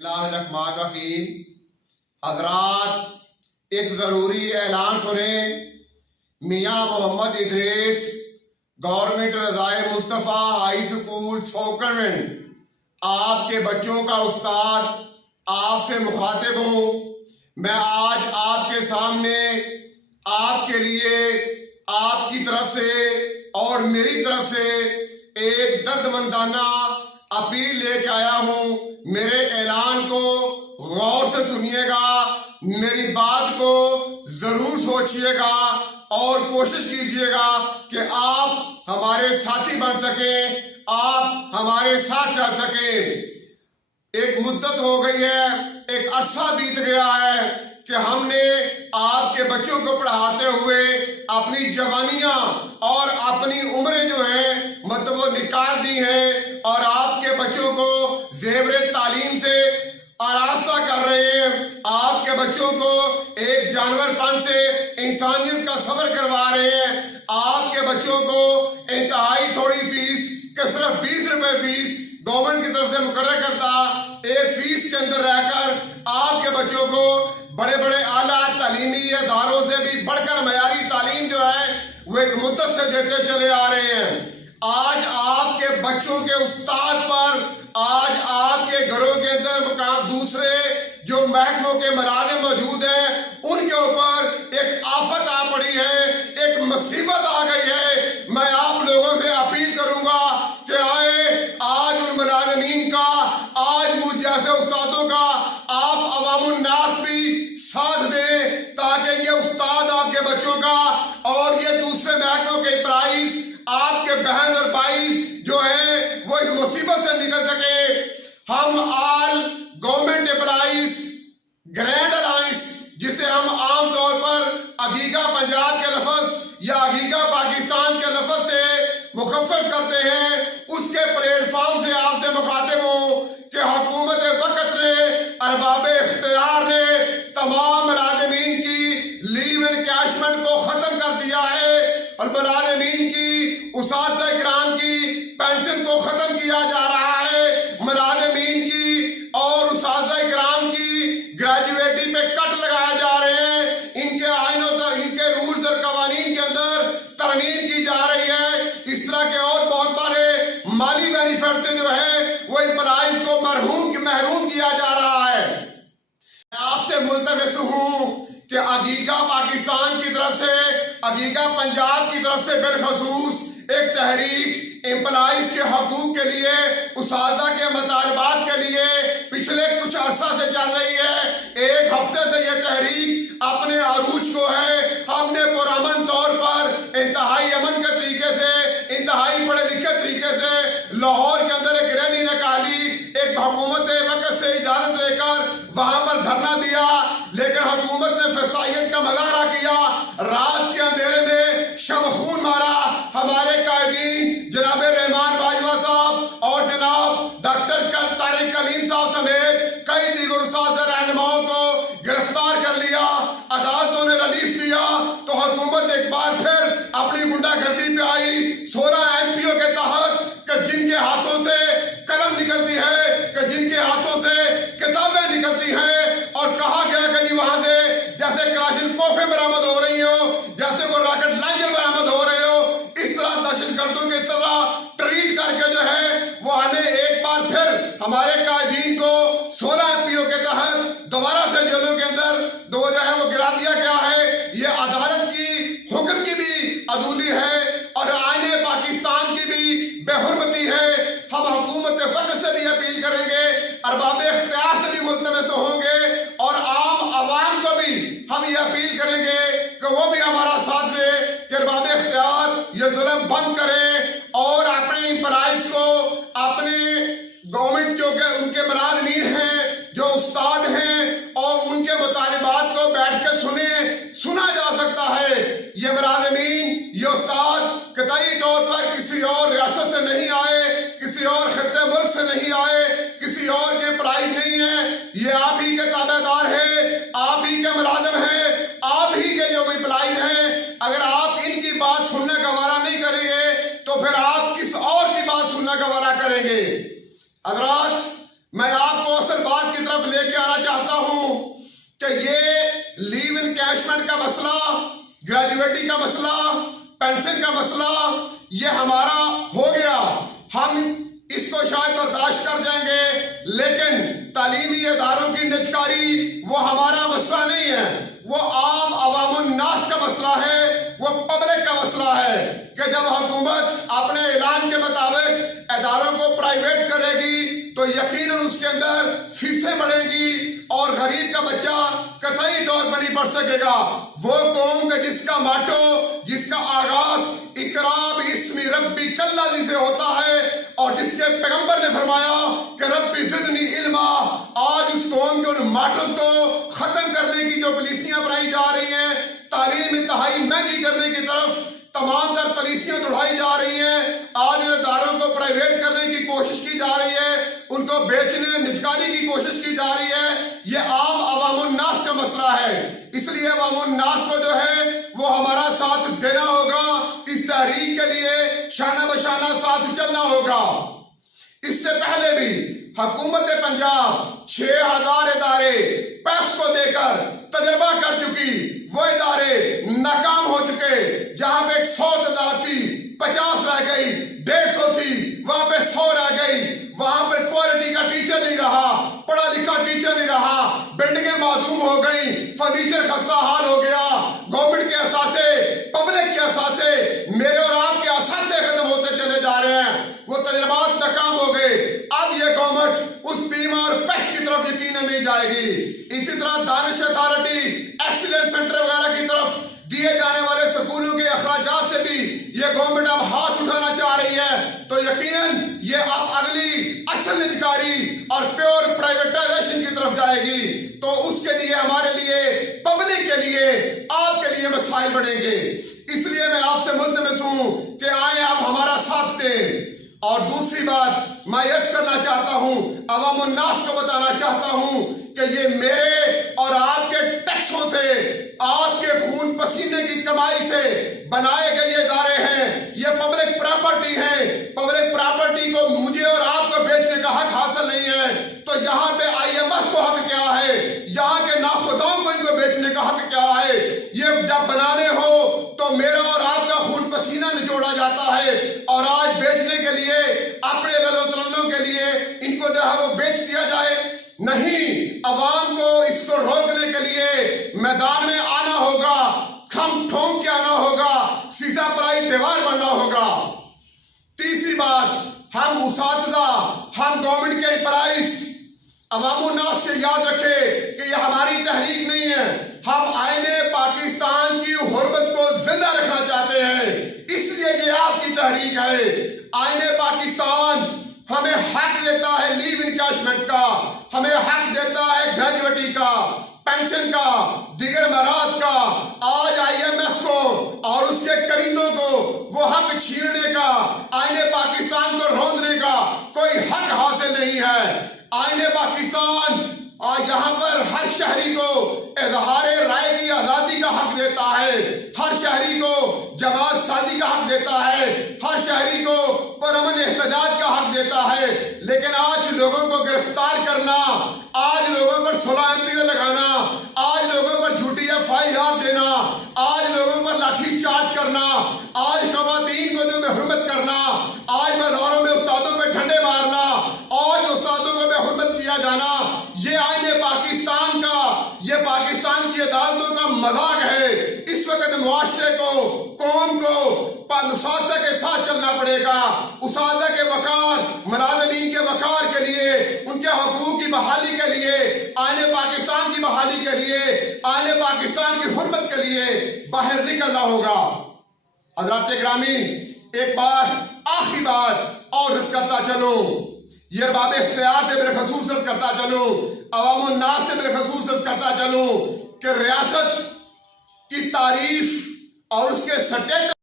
الرحمن الرحیم۔ حضرات ایک ضروری اعلان سنیں۔ میاں محمد ادریس گورنمنٹ رضائے مصطفیٰ ہائی سکول سوکرمنٹ آپ کے بچوں کا استاد آپ سے مخاطب ہوں۔ میں آج آپ کے سامنے آپ کے لیے آپ کی طرف سے اور میری طرف سے ایک دردمندانہ اپیل لے کے آیا ہوں۔ میرے اعلان کو غور سے سنیے گا، میری بات کو ضرور سوچیے گا اور کوشش کیجیے گا کہ آپ ہمارے ساتھی بن سکیں، آپ ہمارے ساتھ چل سکیں۔ ایک مدت ہو گئی ہے، ایک عرصہ بیت گیا ہے کہ ہم نے آپ کے بچوں کو پڑھاتے ہوئے اپنی جوانیاں اور اپنی عمریں جو ہیں وہ نکال دی ہیں اور آپ کے بچوں کو زیور تعلیم سے آراستہ کر رہے ہیں۔ آپ کے بچوں کو ایک جانور پن سے انسانیت کا سفر کروا رہے ہیں۔ آپ کے بچوں کو انتہائی تھوڑی فیس کہ صرف 20 روپے فیس گورنمنٹ کی طرف سے مقرر کرتا ایک فیس کے اندر رہ کر آپ کے بچوں کو بڑے بڑے اعلیٰ تعلیمی اداروں سے بھی بڑھ کر معیاری تعلیم جو ہے وہ ایک مدت سے دیتے چلے آ رہے ہیں۔ آج آپ کے بچوں کے استاد پر، آج آپ کے گھروں کے اندر دوسرے جو محکموں کے ملازم موجود ہیں ان کے اوپر ایک آفت آ پڑی ہے، ایک مصیبت آ گئی ہے۔ میں آپ لوگوں سے اپیل کروں گا کہ آئے آج ان ملازمین کا، آج مجھ جیسے استادوں کا آپ عوام الناس بھی ساتھ دیں تاکہ یہ استاد آپ کے بچوں کا اور یہ دوسرے محکموں کے پرائز آپ کے بہن اور بھائی جو ہیں وہ اس مصیبت سے نکل سکے۔ ہم آل گورنمنٹ امپلائیز گرینڈ الائنس، جسے ہم عام طور پر عگیگا پنجاب کے لفظ یا عگیگا پاکستان کے لفظ سے مخفف کرتے ہیں، اس کے پلیٹ فارم سے آپ سے مخاطب ہوں کہ حکومت وقت نے، ارباب اختیار نے تمام ملازمین کی لیو انکیشمنٹ کو ختم کر دیا ہے اور ملازمین کی، اساتذہ اکرام کی پینشن کو ختم کیا جا رہا ہے۔ ملازمین کی اور اساتذہ اکرام کی گریجویٹی پہ کٹ لگائے جا رہے ہیں، ان کے آئینوں ان کے رولز اور قوانین کے اندر ترمیم کی جا رہی ہے۔ اس طرح کے اور بہت بڑے مالی بینیفٹ سے جو ہے وہ امپلائیز کو محروم کیا جا رہا ہے۔ میں آپ سے ملتمس ہوں کہ عگیگا پاکستان کی طرف سے، عگیگا پنجاب کی طرف سے بالخصوص ایک تحریک امپلائیز کے حقوق کے لیے، اساتذہ کے مطالبات کے لیے پچھلے کچھ عرصہ سے چل رہی ہے۔ ایک ہفتے سے یہ تحریک اپنے عروج کو ہے۔ ہم نے پرامن طور پر انتہائی امن کے طریقے سے، انتہائی پڑھے لکھے طریقے سے لاہور کے اندر ایک ریلی نکالی، ایک حکومت وقت سے اجازت لے کر وہاں پر دھرنا دیا، لیکن حکومت نے فسائیت کا مظاہرہ کیا، رات کے اندھیرے میں شب خون مارا۔ ہمارے قائدین جناب رحمان باجوہ صاحب اور جناب ڈاکٹر طارق کلیم صاحب سمیت کئی دیگر اساتذہ رہنماؤں کو گرفتار کر لیا، عدالتوں نے ریلیف دیا تو حکومت ایک بار پھر اپنی غنڈہ گردی پہ آئی۔ 16 MP کے تحت کہ جن کے ہاتھوں سے قلم نکلتی ہے، کہ جن کے ہاتھوں سے کتابیں نکلتی ہیں، اور کہا گیا کہ جی وہاں سے جیسے کلاشن کوفیں برآمد ہو رہی ہوں، جیسے کوئی راکٹ لانچر برآمد ہو رہے ہو، اس طرح دہشت گردوں کی اس طرح ٹریٹ کر کے جو ہے وہ ہمیں ایک بار پھر ہمارے قائدین کو 16 MP کے تحت دوبارہ سے جیلوں کے اندر جو ہے وہ گرا دیا گیا ہے۔ یہ عدالت کی حکم کی بھی عدولی ہے اور آئین پاکستان کی بھی بے حرمتی ہے۔ ہم حکومت وقت سے بھی اپیل کریں گے، ارباب اختیار سے بھی ملتمس ہوں گے اور عام عوام کو بھی ہم یہ اپیل کریں گے کہ وہ بھی ہمارا ساتھ دے کہ ارباب اختیار یہ ظلم بند کریں اور اپنے امپلائیز کو، اپنے گورنمنٹ جو کہ ان کے ملازمین ہیں، جو استاد ہیں، اور ان کے مطالبات کو بیٹھ کے سنا جا سکتا ہے۔ یہ ملازمین، یہ استاد قطعی طور پر کسی اور ریاست سے نہیں آئے، کسی اور خطے ملک سے نہیں آئے، کسی اور کے پرائز نہیں ہیں، یہ آپ ہی کے تابع دار ہیں، آپ ہی کے ملازم ہیں، آپ ہی کے جو امپلائیز ہیں۔ اگر آپ ان کی بات سننے کا وعدہ نہیں کریں گے تو پھر آپ کس اور کی بات سننے کا وعدہ کریں گے؟ حضرات، میں آپ کو اصل بات کی طرف لے کے آنا چاہتا ہوں کہ یہ لیو انکیشمنٹ کا مسئلہ، گریجویٹی کا مسئلہ، پینشن کا مسئلہ یہ ہمارا ہو گیا، ہم اس کو شاید برداشت کر جائیں گے، لیکن تعلیمی اداروں کی نجکاری وہ ہمارا مسئلہ نہیں ہے، وہ عام عوام الناس کا مسئلہ ہے، وہ پبلک کا مسئلہ ہے کہ جب حکومت اپنے اعلان کے مطابق اداروں کو پرائیویٹ کرے گی تو یقیناً اس کے اندر فیسیں بڑھیں گی اور غریب کا بچہ قطعی طور پر نہیں پڑھ سکے گا۔ وہ قوم کہ جس کا ماٹو، جس کا آغاز اقرا باسم ربک الذی سے ہوتا ہے اور جس کے پیغمبر نے فرمایا کہ رب زدنی علما، آج اس قوم کے ان ماٹوز کو ختم کرنے کی جو پالیسیاں بنائی جا رہی ہیں، تعلیم انتہائی مہنگی کرنے کی طرف تمام تر پالیسیاں دوڑائی جا رہی ہیں، آج ان اداروں کو پرائیویٹ کرنے کی کوشش کی جا رہی ہے، ان کو بیچنے نجکاری کی کوشش کی جا رہی ہے، یہ عام عوام الناس کا مسئلہ ہے۔ اس لیے عوام الناس کو جو ہے وہ ہمارا ساتھ دینا ہوگا، اس تحریک کے لیے شانہ بشانہ ساتھ چلنا ہوگا۔ اس سے پہلے بھی حکومت پنجاب 6000 ادارے پیپس کو دے کر تجربہ کر چکی، وہ ادارے ناکام ہو چکے، جہاں پہ 100 تعداد تھی 50 رہ گئی، 150 تھی وہاں پہ 100 رہ گئی، وہاں پر کوالٹی کا ٹیچر نہیں رہا، پڑھا لکھا ٹیچر نہیں رہا، بلڈنگیں معدوم ہو گئی، فرنیچر خستہ حال ہو گیا، گورنمنٹ کے اثاثے، پبلک کے اثاثے، میرے اور آپ کے اثاثے ختم ہوتے چلے جا رہے ہیں، وہ تجربات ناکام ہو گئے۔ اب یہ گورنمنٹ اس بیم اور پیش کی طرف یقیناً نہیں جائے گی۔ اسی طرح دانش اتھارٹی، ایکسیلنس سینٹر وغیرہ کی طرف دیے جانے والے سکولوں کے اخراجات سے بھی یہ گورنمنٹ اب ہاتھ اٹھانا چاہ رہی ہے، تو یقیناً یہ اب اگلی اصل نجکاری اور پیور پرائیویٹائزیشن کی طرف جائے گی، تو اس کے لیے ہمارے لیے، پبلک کے لیے، آپ کے لیے مسائل بڑھیں گے۔ اس لیے میں آپ سے ملتمس ہوں کہ آئیں آپ ہمارا ساتھ دیں۔ اور دوسری بات میں یس کرنا چاہتا ہوں، عوام الناس کو بتانا چاہتا ہوں کہ یہ میرے اور آپ کے ٹیکسوں سے، آپ کے خون پسینے کی کمائی سے بنائے گئے یہ ادارے ہیں، یہ پبلک پراپرٹی ہیں، پبلک پراپرٹی کو مجھے اور آپ کو بیچنے کا حق حاصل نہیں ہے، تو یہاں پہ IMF کو حق کیا ہے، یہاں کے ناخداؤں کو ان کو بیچنے کا حق کیا ہے؟ یہ جب بنانے ہو تو میرا اور آپ کا خون پسینہ نچوڑا جاتا ہے، اور آج بیچنے کے لیے اپنے للو تللوں کے لیے ان کو جو ہے وہ بیچ دیا جائے؟ نہیں، عوام کو اس کو روکنے کے لیے میدان میں آنا ہوگا، کھم ٹھونک کے آنا ہوگا، سیسا پرائی دیوار بننا ہوگا۔ تیسری بات، ہم اساتذہ، ہم گورنمنٹ کے امپلائیز، عوام الناس سے یاد رکھے کہ یہ ہماری تحریک نہیں ہے، ہم آئین پاکستان کی حرمت کو زندہ رکھنا چاہتے ہیں، اس لیے یہ آپ کی تحریک ہے۔ آئین پاکستان ہمیں حق دیتا ہے لیو انکیشمنٹ کا، ہمیں حق دیتا ہے گریجویٹی کا، پینشن کا، دیگر مراد کا۔ آج IMF کو اور اس کے کرندوں کو وہ حق چھیننے کا، آئین پاکستان کو روندنے کا کوئی حق حاصل نہیں ہے۔ آئین پاکستان یہاں پر ہر شہری کو اظہار رائے کی آزادی کا حق دیتا ہے، ہر شہری کو جماعت سازی کا حق دیتا ہے، ہر شہری کو پرامن احتجاج کا حق دیتا ہے، لیکن آج لوگوں کو گرفتار کرنا، آج لوگوں پر 16 MPO لگانا، آج لوگوں پر جھوٹی FIR دینا، آج لوگوں پر لاٹھی چارج کرنا، آج خواتین کو جو بے حرمت کرنا، آج بازاروں میں استادوں پہ ڈنڈے مارنا، آج استادوں کو بے حرمت کیا جانا، یہ آئین پاکستان کا، یہ پاکستان کی عدالتوں کا مذاق ہے۔ اس وقت معاشرے کو، قوم کو مساوات کے ساتھ چلنا پڑے گا۔ اساتذہ کے وقار، ملازمین کے وقار کے لیے، ان کے حقوق کی بحالی کے لیے، آئین پاکستان کی بحالی کے لیے، آئین پاکستان کی حرمت کے لیے باہر نکلنا ہوگا۔ حضرات گرامی، ایک بار آخری بات اور عرض کرتا چلوں، یہ ارباب اختیار سے بالخصوص عرض کرتا چلوں، عوام الناس سے بالخصوص عرض کرتا چلوں کہ ریاست کی تعریف اور اس کے سٹیٹس